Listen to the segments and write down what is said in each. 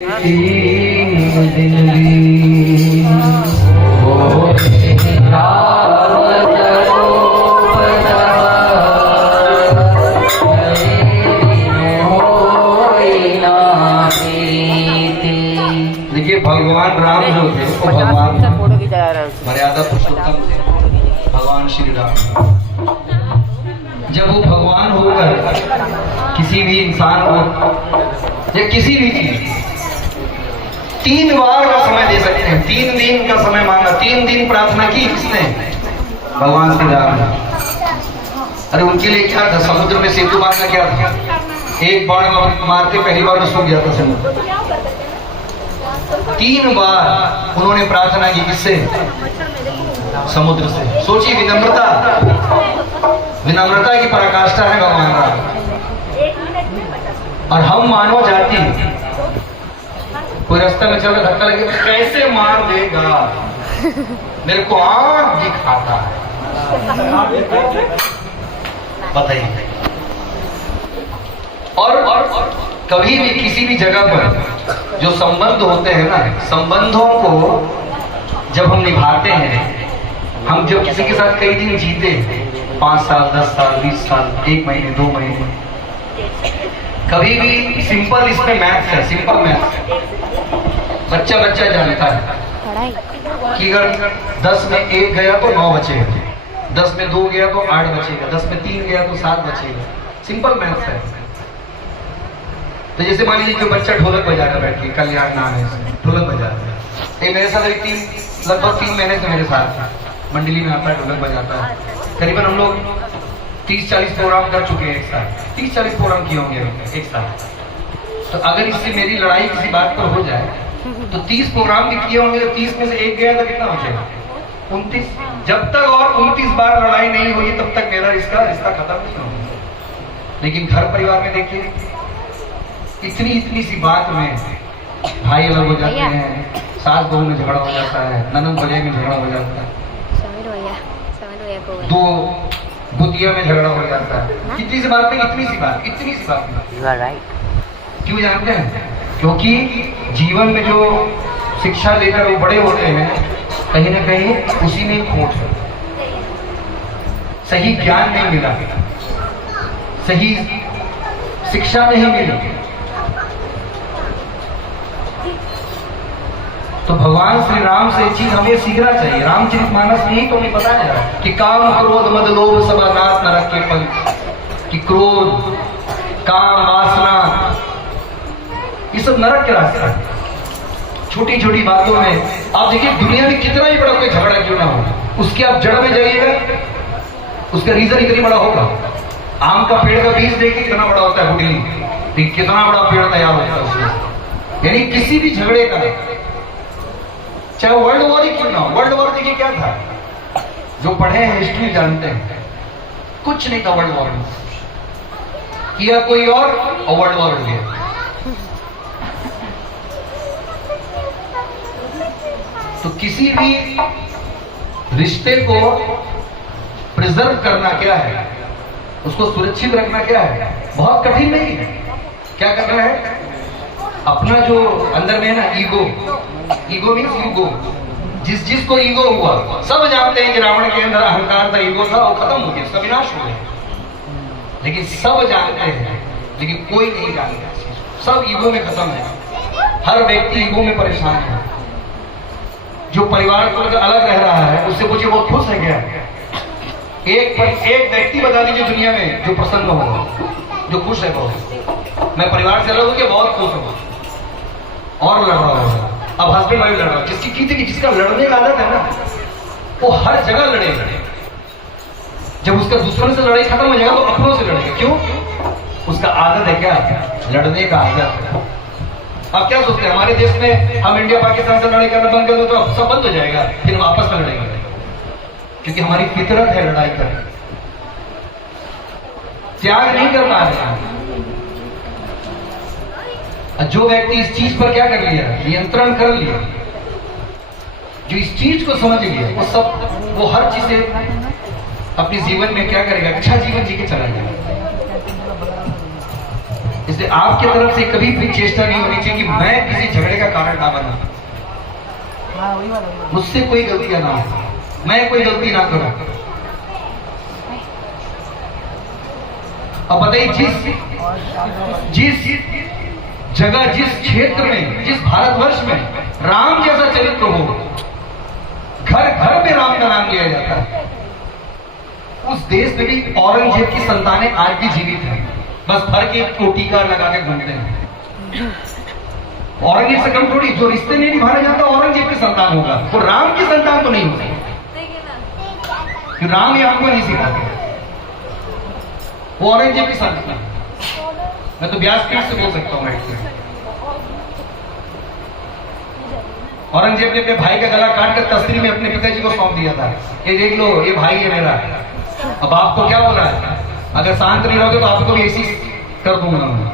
देखिए भगवान राम जो थे वो भगवान मर्यादा पुरुषोत्तम थे, भगवान श्री राम। जब वो भगवान होकर किसी भी इंसान को या किसी भी चीज 3 बार का समय दे सकते हैं। 3 दिन का समय मांगा, 3 दिन प्रार्थना की किसने? भगवान श्री राम ने। अरे उनके लिए क्या था? समुद्र में सेतु बांधना क्या था? एक बाण मारते पहली बार में सूख जाता समुद्र। 3 बार उन्होंने प्रार्थना की, किससे? समुद्र से। सोचिए, विनम्रता की पराकाष्ठा है भगवान राम। और हम मानव जाति कोई रास्ते में चल रहा, धक्का लगे कैसे मार देगा, मेरे को आंख दिखाता है, बताइए। और कभी भी किसी भी जगह पर जो संबंध होते हैं ना, संबंधों को जब हम निभाते हैं, हम जब किसी के साथ कई दिन जीते, 5 साल 10 साल 20 साल 1 महीने 2 महीने, कभी भी सिंपल इसमें मैथ्स है, सिंपल मैथ्स। बच्चा जानता है कि अगर 10 में 1 गया तो 9 बचेगा, 10 में 2 गया तो 8 बचेगा, 10 में 3 गया तो 7 बचेगा। सिंपल मैथ्स है। तो जैसे मान लीजिए कोई बच्चा ढोलक बजा रहा बैठ के, कल्याण नाम है, ढोलक बजा रहा है। मेरे साथ लगभग 3 महीने से मेरे साथ मंडली में आता है, ढोलक बजाता है। करीबन हम लोग 30-40 प्रोग्राम कर चुके हैं एक साथ, 30-40 प्रोग्राम किए होंगे एक साथ। तो अगर इससे मेरी लड़ाई किसी बात पर हो जाए तो 30 प्रोग्राम भी किए होंगे, तो 30 में से 1 गया तो कितना बचेगा? 29। जब तक और 29 बार लड़ाई नहीं हुई तब तक मेरा रिश्ता खत्म नहीं होगा। लेकिन घर परिवार में देखिए, इतनी सी बात में भाई अलग हो जाते हैं, सास बहू में झगड़ा हो जाता है, ननद भैया में झगड़ा हो जाता है, 2 बुतिया में झगड़ा हो जाता है। कितनी सी बात में, इतनी सी बात में। क्यों जानते हैं? क्योंकि जीवन में जो शिक्षा लेकर वो बड़े होते हैं, कहीं ना कहीं उसी में खोट है। सही ज्ञान नहीं मिला, सही शिक्षा नहीं मिली। तो भगवान श्री राम से चीज हमें सीखना चाहिए। रामचरितमानस में ही तो हमें बताया कि काम क्रोध मद लोभ सब नाथ नरक के पंख, कि क्रोध काम वासना ये सब नरक के रास्ते हैं। छोटी छोटी बातों में आप देखिए, दुनिया में कितना भी बड़ा कोई झगड़ा क्यों ना हो, उसके आप जड़ में जाइएगा, उसका रीजन इतनी बड़ा होगा। आम का पेड़ का बीज देखिए कितना बड़ा होता है, बुढ़ी कितना बड़ा पेड़ तैयार होता है उसमें। यानी किसी भी झगड़े का, चाहे वर्ल्ड वॉर ही क्यों ना हो। वर्ल्ड वॉर देखिए क्या था, जो पढ़े हैं हिस्ट्री जानते हैं, कुछ नहीं था वर्ल्ड वॉर में। किया कोई और वर्ल्ड वॉर हो गया। तो किसी भी रिश्ते को प्रिजर्व करना क्या है, उसको सुरक्षित रखना क्या है, बहुत कठिन नहीं है। क्या करना है? अपना जो अंदर में है ना, ईगो मीन्स ईगो, जिसको ईगो हुआ, सब जानते हैं कि रावण के अंदर अहंकार था, ईगो था, वो खत्म हो गया, उसका विनाश हो गया। लेकिन सब जानते हैं, लेकिन कोई नहीं जानता। सब ईगो में खत्म है, हर व्यक्ति ईगो में परेशान है। जो परिवार को अलग रह रहा है, उससे पूछिए वो खुश है क्या? एक व्यक्ति बता दीजिए दुनिया में जो प्रसन्न हो, जो खुश है बहुत। मैं परिवार से अलग हो गया, बहुत खुश हूँ, और लड़ रहा होगा। अब हस्बैंड वाइफ लड़ रहा, जिसका लड़ने का आदत है ना, वो हर जगह लड़ेगा। जब उसका दूसरों से लड़ाई खत्म हो जाएगा, वो अपनों से लड़ेगा। क्यों? उसका आदत है क्या? लड़ने का आदत है। आप क्या सोचते हैं, हमारे देश में हम इंडिया पाकिस्तान से लड़ाई करना बंद कर दो तो सब बंद हो जाएगा, फिर हम आपस में लड़ेंगे? क्योंकि हमारी फितरत है लड़ाई करने, त्याग नहीं कर पा रहे हैं। जो व्यक्ति इस चीज पर क्या कर लिया, नियंत्रण कर लिया, जो इस चीज को समझ लिया, वो हर चीज से अपने जीवन में क्या करेगा, अच्छा जीवन जी के चला जाएगा। इसलिए आपकी तरफ से कभी भी चेष्टा नहीं होनी चाहिए कि मैं किसी झगड़े का कारण ना बनूं, मुझसे कोई गलतियां ना हो, मैं कोई गलती ना करूं। अब बताइए जिस जगह, जिस क्षेत्र में, जिस भारतवर्ष में राम जैसा चरित्र हो, घर घर में राम का नाम लिया जाता है, उस देश में भी औरंगजेब की संतानें आज भी जीवित हैं। बस फर्क एक कोटी का लगा के घूमते हैं। औरंगजेब से कम थोड़ी, जो रिश्ते नहीं निभाना चाहता औरंगजेब की संतान होगा, वो राम की संतान तो नहीं होगी। राम ये आपको नहीं सिखाते, वो औरंगजेब की संतान। मैं तो व्यासपीठ से बोल सकता हूँ। औरंगजेब ने अपने भाई का गला काट कर तस्वीर में अपने पिताजी को सौंप दिया था, ये देख लो ये भाई है मेरा। अब आपको क्या बोला है, अगर शांत नहीं रहोगे तो आपको भी ऐसी कर दूंगा मैं।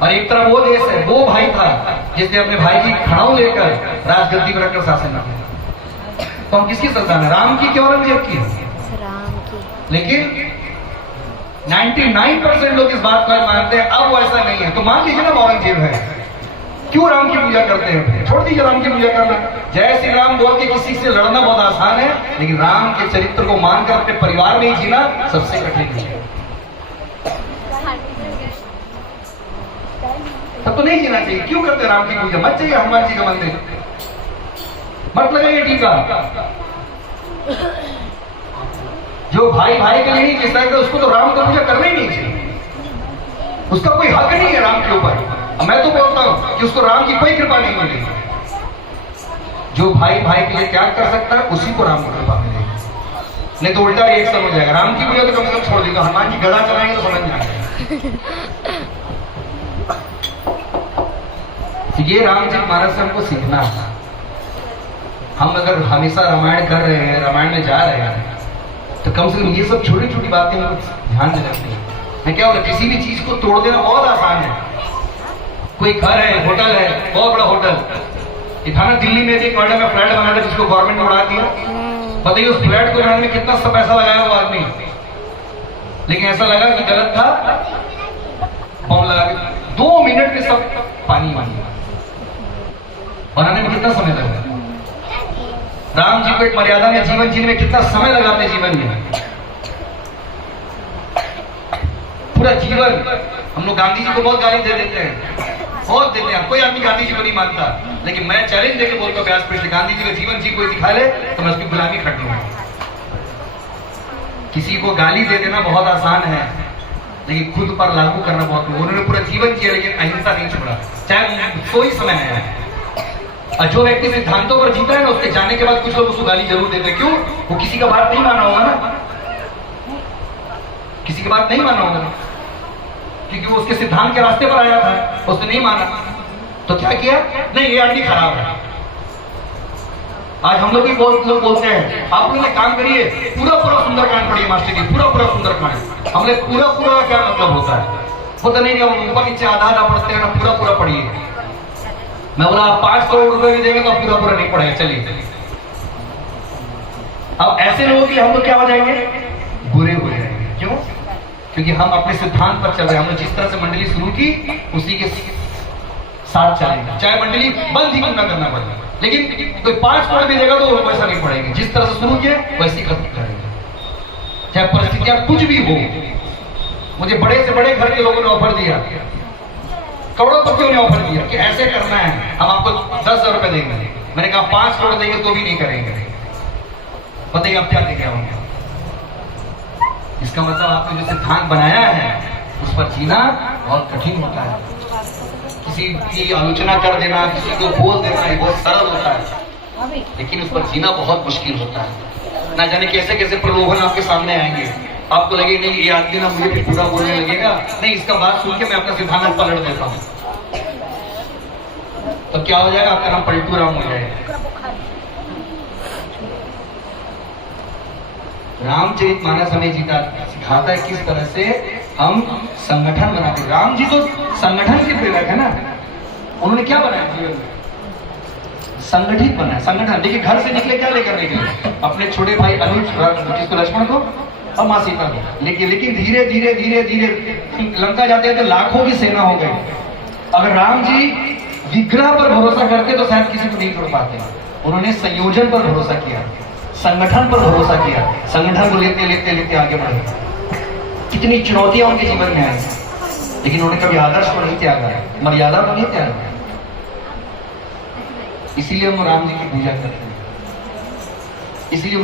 और एक तरफ वो देश है, वो भाई था जिसने अपने भाई की खड़ाऊ लेकर राजगद्दी पर रखकर शासन किया। तो हम किसकी संतान है, राम की कि औरंगजेब की? राम की। लेकिन 99% लोग इस बात को मानते हैं। अब वो ऐसा नहीं है, तो मान लीजिए ना औरंगजेब है, क्यों राम की पूजा करते हैं? छोड़ दीजिए राम की पूजा करना। जय श्री राम बोल के किसी से लड़ना बहुत आसान है, लेकिन राम के चरित्र को मानकर अपने परिवार में ही जीना सबसे कठिन है। तब तो नहीं जीना चाहिए। क्यों करते राम की पूजा? मत चाहिए हनुमान जी का मंदिर, मत लगाइए टीका। जो भाई भाई के लिए नहीं जी सकता उसको तो राम की पूजा करना ही नहीं चाहिए। उसका कोई हक नहीं है राम के ऊपर। मैं तो बोलता हूं कि उसको राम की कोई कृपा नहीं मिलेगी। जो भाई भाई के लिए त्याग कर सकता है उसी को राम की कृपा मिलेगी, नहीं तो उल्टा रिएक्शन हो जाएगा। राम की पूजा तो कम से कम छोड़ देगा, हनुमान जी गदा चलाएंगे तो समझ में आएगा। ये राम जी महाराज से हमको सीखना है। हम अगर हमेशा रामायण कर रहे हैं, रामायण में जा रहे हैं, तो कम से कम ये सब छोटी छोटी बातें ध्यान में रखनी है। मैं क्या बोला, किसी भी चीज को तोड़ देना बहुत आसान है। कोई घर है, होटल है, बहुत बड़ा होटल, इतना दिल्ली में भी नोएडा में फ्लैट बनाया था जिसको गवर्नमेंट ने उड़ा दिया। बताइए उस फ्लैट को बनाने में कितना सा पैसा लगाया वो आदमी, लेकिन ऐसा लगा कि गलत था, बम लगा के 2 मिनट में सब पानी मांगा। बनाने में कितना समय लगा? राम जी को एक मर्यादा में जीवन जीने में कितना समय लगाते जीवन में? पूरा जीवन। हम लोग गांधी जी को बहुत गाली दे देते हैं, बहुत देते हैं। कोई आदमी गांधी जी को नहीं मानता, लेकिन मैं चैलेंज देके बोलता हूँ व्यासपीठ से, गांधी जी का जीवन जी कोई दिखा ले तो मैं उसकी गुलामी कर दूंगा। किसी को गाली दे देना बहुत आसान है, लेकिन खुद पर लागू करना बहुत। उन्होंने पूरा जीवन जिया लेकिन अहिंसा नहीं छोड़ा, चाहे कोई समय आया। और जो व्यक्ति सिद्धांतों पर जीता है ना, उसके जाने के बाद कुछ लोग उसको गाली जरूर देते हैं। क्यों? वो किसी का बात नहीं माना होगा ना, किसी की बात नहीं माना होगा, क्योंकि वो उसके सिद्धांत के रास्ते पर आया था, उसने नहीं माना। तो क्या किया? नहीं ये आदमी खराब है। आज हम लोग भी बहुत लोग बोलते हैं, आप लोग काम करिए, पूरा सुंदरकांड पढ़िए मास्टर जी, पूरा सुंदरकांड। हमने पूरा का क्या मतलब होता है? होता नहीं, हम ऊपर नीचे आधा पढ़ते हैं ना, पूरा पढ़िए। मैं बोला आप 5 करोड़ रुपए भी देंगे तो पूरा नहीं पढ़ेगा, चलिए। अब ऐसे लोगों की हम लोग क्या हो जाएंगे? बुरे हो जाएंगे। क्यों? क्योंकि हम अपने सिद्धांत पर चल रहे हैं। हमने जिस तरह से मंडली शुरू की उसी के साथ चलेंगे, चाहे मंडली बंद ही ना करना पड़े, लेकिन कोई 5 करोड़ भी देगा तो वो पैसा नहीं पड़ेगा। जिस तरह से शुरू किया वैसे ही खत्म करेंगे, चाहे परिस्थितियां कुछ भी हो। मुझे बड़े से बड़े घर के लोगों ने ऑफर दिया, करोड़पतियों ने ऑफर दिया कि ऐसे करना है, हम आपको 10,000 रुपए देंगे। मैंने कहा 5 करोड़ देंगे तो भी नहीं करेंगे। बताइए आप क्या देंगे होंगे? इसका मतलब आपने जो सिद्धांत बनाया है उस पर जीना बहुत कठिन होता है। किसी की आलोचना कर देना, किसी को बोल देना ये बहुत सरल होता है, लेकिन उस पर जीना बहुत मुश्किल होता है। ना जाने कैसे कैसे प्रलोभन आपके सामने आएंगे, आपको लगे नहीं ये आदमी ना मुझे पूरा बोलने लगेगा, नहीं इसका बात सुन के मैं अपना सिद्धांत पलट देता हूँ, तो क्या हो जाएगा? आपका नाम पलटू राम हो जाएगा। रामचरितमानस हमें सिखाता है किस तरह से हम संगठन बनाते। राम जी तो संगठन के प्रेरक है ना, उन्होंने क्या बनाया जीवन में? संगठित बनाया, संगठन। देखिए घर से निकले क्या लेकर निकले? अपने छोटे भाई अनुज, किसको? लक्ष्मण को और माँ सीता भी। लेकिन धीरे धीरे धीरे धीरे लंका जाते हैं तो लाखों की सेना हो गई। अगर राम जी विग्रह पर भरोसा करते तो शायद किसी को नहीं छोड़ पाते। उन्होंने संयोजन पर भरोसा किया, संगठन पर भरोसा किया, संगठन को लेते लेते लेते आगे बढ़े। कितनी चुनौतियां उनके जीवन में आई, लेकिन उन्होंने कभी आदर्श को नहीं त्यागा, मर्यादा को नहीं त्यागा। इसीलिए हम राम जी की पूजा करते हैं, इसीलिए